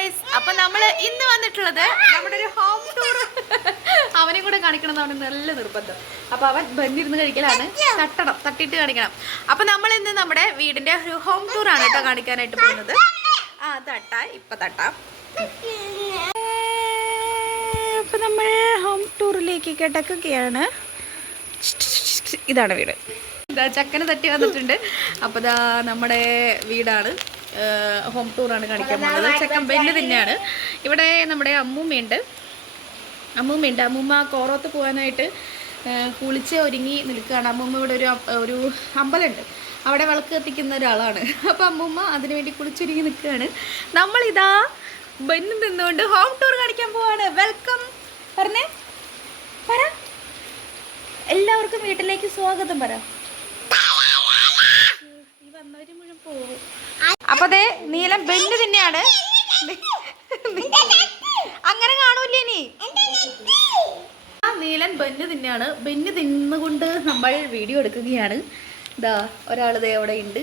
Guys, അപ്പൊ നമ്മള് ഇന്ന് വന്നിട്ടുള്ളത് നമ്മുടെ ഒരു ഹോം ടൂർ. അവനെ കൂടെ കാണിക്കണം എന്നാണ് നല്ല നിർബന്ധം. അപ്പൊ അവൻ ബന്നിരുന്ന് കഴിക്കലാണ്. തട്ടിട്ട് കാണിക്കണം. അപ്പൊ നമ്മൾ ഇന്ന് നമ്മുടെ വീടിന്റെ ഒരു ഹോം ടൂർ ആണ് കേട്ടോ കാണിക്കാനായിട്ട് പോകുന്നത്. ഇപ്പൊ തട്ടാം. അപ്പൊ നമ്മൾ ഹോം ടൂറിലേക്ക് കിടക്കുകയാണ്. ഇതാണ് വീട്. ചക്കന് തട്ടി വന്നിട്ടുണ്ട്. അപ്പോൾ ഇതാ നമ്മുടെ വീടാണ്. ഹോം ടൂറാണ് കാണിക്കാൻ പോകുന്നത്. ചക്കൻ ബെല്ല് തന്നെയാണ്. ഇവിടെ നമ്മുടെ അമ്മൂമ്മയുണ്ട്. അമ്മൂമ്മ കോറോത്ത് പോകാനായിട്ട് കുളിച്ച് ഒരുങ്ങി നിൽക്കുകയാണ്. അമ്മൂമ്മ ഇവിടെ ഒരു അമ്പലമുണ്ട്, അവിടെ വിളക്ക് കത്തിക്കുന്ന ഒരാളാണ്. അപ്പോൾ അമ്മൂമ്മ അതിനു വേണ്ടി കുളിച്ചൊരുങ്ങി നിൽക്കുകയാണ്. നമ്മളിതാ ബെന്ന് നിന്നുകൊണ്ട് ഹോം ടൂർ കാണിക്കാൻ പോവാണ്. വെൽക്കം പറഞ്ഞേ, പറ എല്ലാവർക്കും വീട്ടിലേക്ക് സ്വാഗതം പറ. അപ്പൊ അതെ നീലം ബെന്ന് തന്നെയാണ്. അങ്ങനെ കാണൂല്ലേ നീ? നീലൻ ബെന്ന് തന്നെയാണ്. ബെന്ന് തിന്നുകൊണ്ട് നമ്മൾ വീഡിയോ എടുക്കുകയാണ്. ഇതാ ഒരാളിതേ അവിടെ ഉണ്ട്.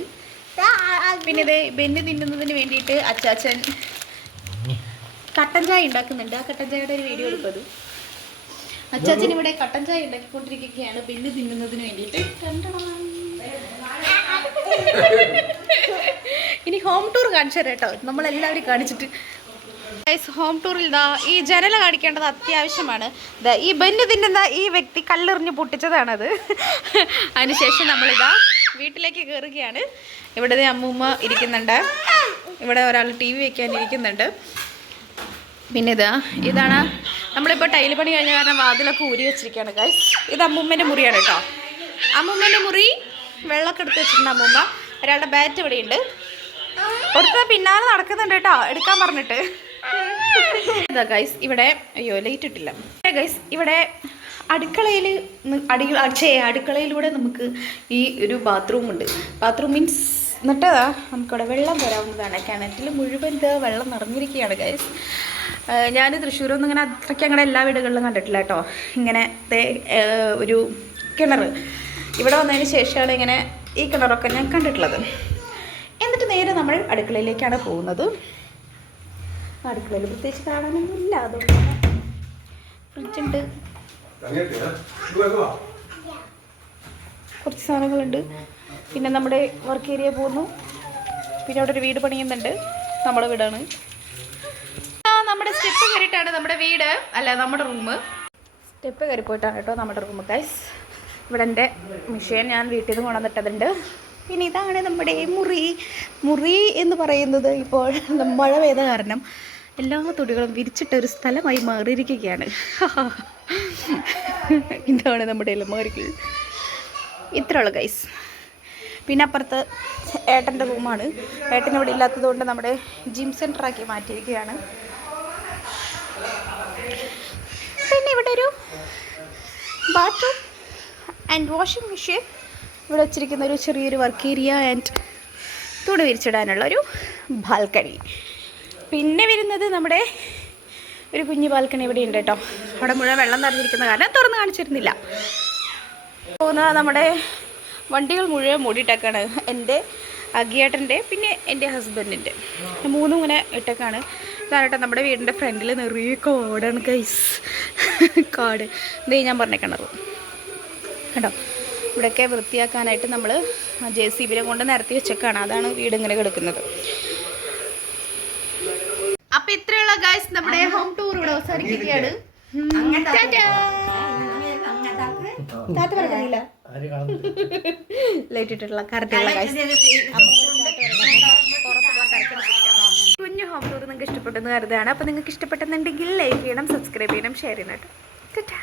പിന്നെ ഇതേ ബെന്ന് തിന്നുന്നതിന് വേണ്ടിയിട്ട് അച്ചാച്ചൻ കട്ടൻ ചായ ഉണ്ടാക്കുന്നുണ്ട്. ആ കട്ടൻ ചായയുടെ ഒരു വീഡിയോ എടുപ്പത്. അച്ചാച്ചൻ ഇവിടെ കട്ടൻ ചായ ഉണ്ടാക്കിക്കൊണ്ടിരിക്കുകയാണ് ബെന്ന് തിന്നുന്നതിന് വേണ്ടിയിട്ട്. ഇനി ഹോം ടൂർ കാണിച്ചു തരാം കേട്ടോ, നമ്മളെല്ലാവരും കാണിച്ചിട്ട്. ഹോം ടൂറിൽ ഇതാ ഈ ജനല കാണിക്കേണ്ടത് അത്യാവശ്യമാണ്. ഈ ബെന്ന് തിന്നുന്ന ഈ വ്യക്തി കല്ലെറിഞ്ഞ് പൊട്ടിച്ചതാണത്. അതിനുശേഷം നമ്മളിതാ വീട്ടിലേക്ക് കയറുകയാണ്. ഇവിടെ അമ്മൂമ്മ ഇരിക്കുന്നുണ്ട്. ഇവിടെ ഒരാൾ TV വെക്കാൻ ഇരിക്കുന്നുണ്ട്. പിന്നെ ഇതാണ് നമ്മളിപ്പോൾ ടൈല് പണി കഴിഞ്ഞ കാരണം വാതിലൊക്കെ ഊരി വെച്ചിരിക്കുകയാണ് ഗൈസ്. ഇത് അമ്മൂമ്മേൻ്റെ മുറിയാണ് കേട്ടോ. അമ്മൂമ്മേൻ്റെ മുറി വെള്ളമൊക്കെ എടുത്ത് വെച്ചിട്ടുണ്ട് അമ്മൂമ്മ. ഒരാളുടെ ബാറ്റ് ഇവിടെ ഉണ്ട്. ഒരുത്ത പിന്നാലെ നടക്കുന്നുണ്ട് കേട്ടോ, എടുക്കാൻ പറഞ്ഞിട്ട്. ഇതാ ഗൈസ് ഇവിടെ ലൈറ്റ് ഇട്ടില്ല ഗൈസ്. ഇവിടെ അടുക്കളയിലൂടെ നമുക്ക് ഈ ഒരു ബാത്റൂം ഉണ്ട്. ബാത്റൂം മീൻസ് എന്നിട്ടതാ നമുക്കിവിടെ വെള്ളം വരാവുന്നതാണ്. കിണറ്റിൽ മുഴുവൻ വെള്ളം നിറഞ്ഞിരിക്കുകയാണ് ഗൈസ്. ഞാൻ തൃശ്ശൂരൊന്നും ഇങ്ങനെ അത്രയ്ക്ക് അങ്ങനെ എല്ലാ വീടുകളിലും കണ്ടിട്ടില്ല കേട്ടോ. ഇങ്ങനെ ഒരു കിണർ ഇവിടെ വന്നതിന് ശേഷമാണ് ഇങ്ങനെ ഈ കിണറൊക്കെ ഞാൻ കണ്ടിട്ടുള്ളത്. എന്നിട്ട് നേരെ നമ്മൾ അടുക്കളയിലേക്കാണ് പോകുന്നത്. അടുക്കളയിൽ പ്രത്യേകിച്ച് കാണാനൊന്നുമില്ല, അതുകൊണ്ടാണ്. ഫ്രിഡ്ജുണ്ട്, കുറച്ച് സാധനങ്ങളുണ്ട്. പിന്നെ നമ്മുടെ വർക്ക് ഏരിയ പോകുന്നു. പിന്നെ അവിടെ ഒരു വീട് പണിയുന്നുണ്ട്, നമ്മുടെ വീടാണ്. നമ്മുടെ സ്റ്റെപ്പ് കയറിയിട്ടാണ് നമ്മുടെ വീട്, അല്ല നമ്മുടെ റൂം. സ്റ്റെപ്പ് കയറി പോയിട്ടാണ് കേട്ടോ നമ്മുടെ റൂം ഗൈസ്. ഇവിടെ എൻ്റെ മിഷീൻ ഞാൻ വീട്ടിൽ നിന്ന് കൊണ്ടുവന്നിട്ടതുണ്ട്. പിന്നെ ഇതാണ് നമ്മുടെ മുറി എന്ന് പറയുന്നത്. ഇപ്പോൾ മഴ പെയ്ത കാരണം എല്ലാ തുണികളും വിരിച്ചിട്ട ഒരു സ്ഥലമായി മാറിയിരിക്കുകയാണ്. ഇതാണ് നമ്മുടെ അലമാരികൾ. ഇത്രയുള്ളൂ ഗൈസ്. പിന്നെ അപ്പുറത്ത് ഏട്ടൻ്റെ റൂമാണ്. ഏട്ടൻ ഇവിടെ ഇല്ലാത്തത് കൊണ്ട് നമ്മുടെ ജിം സെൻ്ററാക്കി മാറ്റിയിരിക്കുകയാണ്. പിന്നെ ഇവിടെ ഒരു ബാത്റൂം ആൻഡ് വാഷിംഗ് മെഷീൻ, ഇവിടെ വെച്ചിരിക്കുന്ന ഒരു ചെറിയൊരു വർക്ക് ഏരിയ ആൻഡ് തുണി വിരിച്ചിടാനുള്ളൊരു ബാൽക്കണി. പിന്നെ വരുന്നത് നമ്മുടെ ഒരു കുഞ്ഞു ബാൽക്കണി ഇവിടെ ഉണ്ട് കേട്ടോ. അവിടെ മുഴുവൻ വെള്ളം നിറഞ്ഞിരിക്കുന്ന കാരണം തുറന്ന് കാണിച്ചിരുന്നില്ല. പോകുന്ന നമ്മുടെ വണ്ടികൾ മുഴുവൻ മൂടിയിട്ടേക്കാണ്. എൻ്റെ അഗിയേട്ടൻ്റെ പിന്നെ എൻ്റെ ഹസ്ബൻഡിൻ്റെ മൂന്നും ഇങ്ങനെ ഇട്ടേക്കാണ്. ഇതാകട്ടെ നമ്മുടെ വീടിൻ്റെ ഫ്രണ്ടിൽ നിറയെ കാടാണ് ഗൈസ്. കാട് ഇതേ ഞാൻ പറഞ്ഞേക്കണത് കേട്ടോ. ഇവിടെയൊക്കെ വൃത്തിയാക്കാനായിട്ട് നമ്മൾ JCB കൊണ്ട് നിരത്തി വെച്ചേക്കാണ്. അതാണ് വീട് ഇങ്ങനെ കിടക്കുന്നത്. അപ്പൊ ഇത്രയുള്ള ഗൈസ് നമ്മുടെ ഹോം ടൂർ ഇവിടെ അവസാനിക്കുകയാണ്. ലൈറ്റ് ഇട്ടിട്ടുള്ള കറക്റ്റുള്ള കുഞ്ഞു ഹോം ടൂർ നിങ്ങൾക്ക് ഇഷ്ടപ്പെട്ടെന്ന് കരുതാണ്. അപ്പൊ നിങ്ങൾക്ക് ഇഷ്ടപ്പെട്ടെന്നുണ്ടെങ്കിൽ ലൈക്ക് ചെയ്യണം, സബ്സ്ക്രൈബ് ചെയ്യണം, ഷെയർ ചെയ്യണം കേട്ടോ.